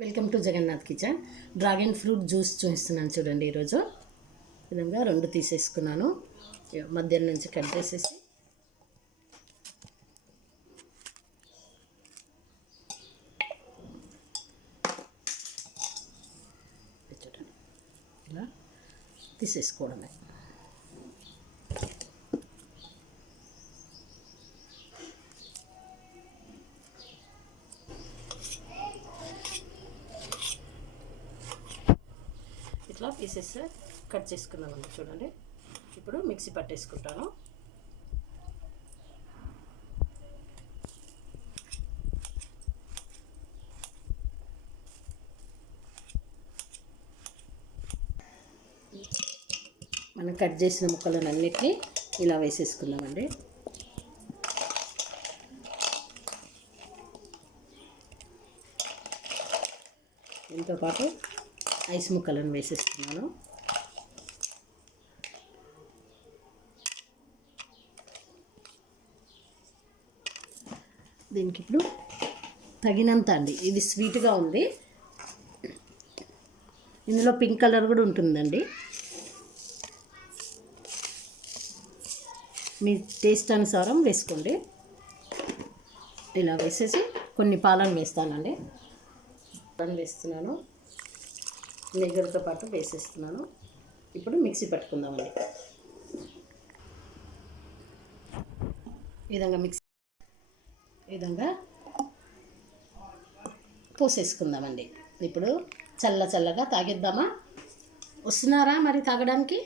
Welcome to Jagannath kitchen. Dragon fruit juice చూపిస్తున్నాను చూడండి. ఈరోజు విధంగా 2 తీసేసుకున్నాను. మధ్యాహ్నం నుంచి కట్ చేసేసి చూడండి ఇలా తీసేసుకోవడమే. ఇట్లా పీసెస్ కట్ చేసుకున్నామండి చూడండి. ఇప్పుడు మిక్సీ పట్టేసుకుంటాను. మనం కట్ చేసిన ముక్కలను అన్నిటినీ ఇలా వేసేసుకుందామండి. దీంతో పాటు ఐస్ ముక్కలను వేసేస్తున్నాను. దీనికి ఇప్పుడు తగినంత అండి. ఇది స్వీట్గా ఉంది. ఇందులో పింక్ కలర్ కూడా ఉంటుందండి. మీ టేస్ట్ అనుసారం వేసుకోండి. ఇలా వేసేసి కొన్ని పాలను వేస్తానండి. పాలను వేస్తున్నాను, నెయ్యితో పాటు వేసేస్తున్నాను. ఇప్పుడు మిక్సీ పట్టుకుందామండి. ఈ విధంగా పోసేసుకుందామండి. ఇప్పుడు చల్లగా తాగిద్దామా? వస్తున్నారా మరి తాగడానికి?